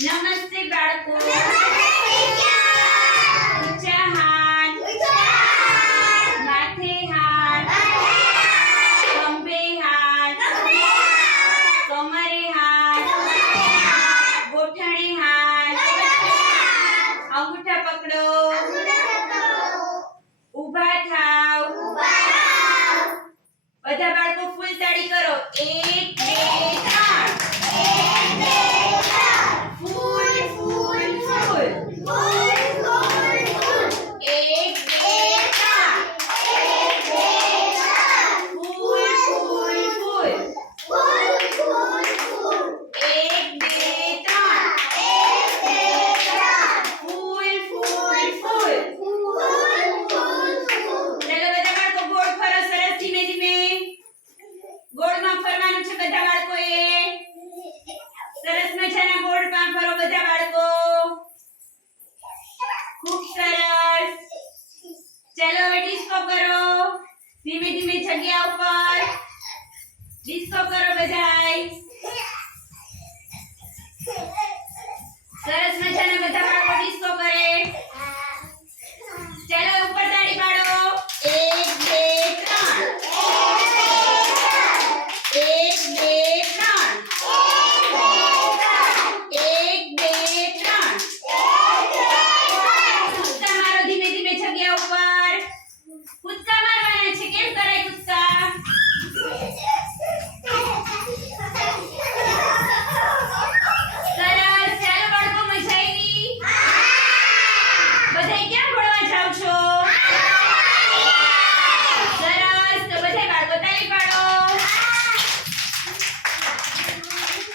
નમસ્તે બાળકો ઊંચા હાથ માથે હાથ ખંભે હાથ કમરે હાથ ગોઠણે હાથ અંગૂઠા પકડો ઊભા થાવ બધા બાળકો ફૂલ તાળી કરો એક પણ કામ કરો બધા બાળકો ખૂબ સરસ ચલો હવે ડિસ્કો કરો ધીમે ધીમે જગ્યા ઉપર ડિસ્કો કરો બધાય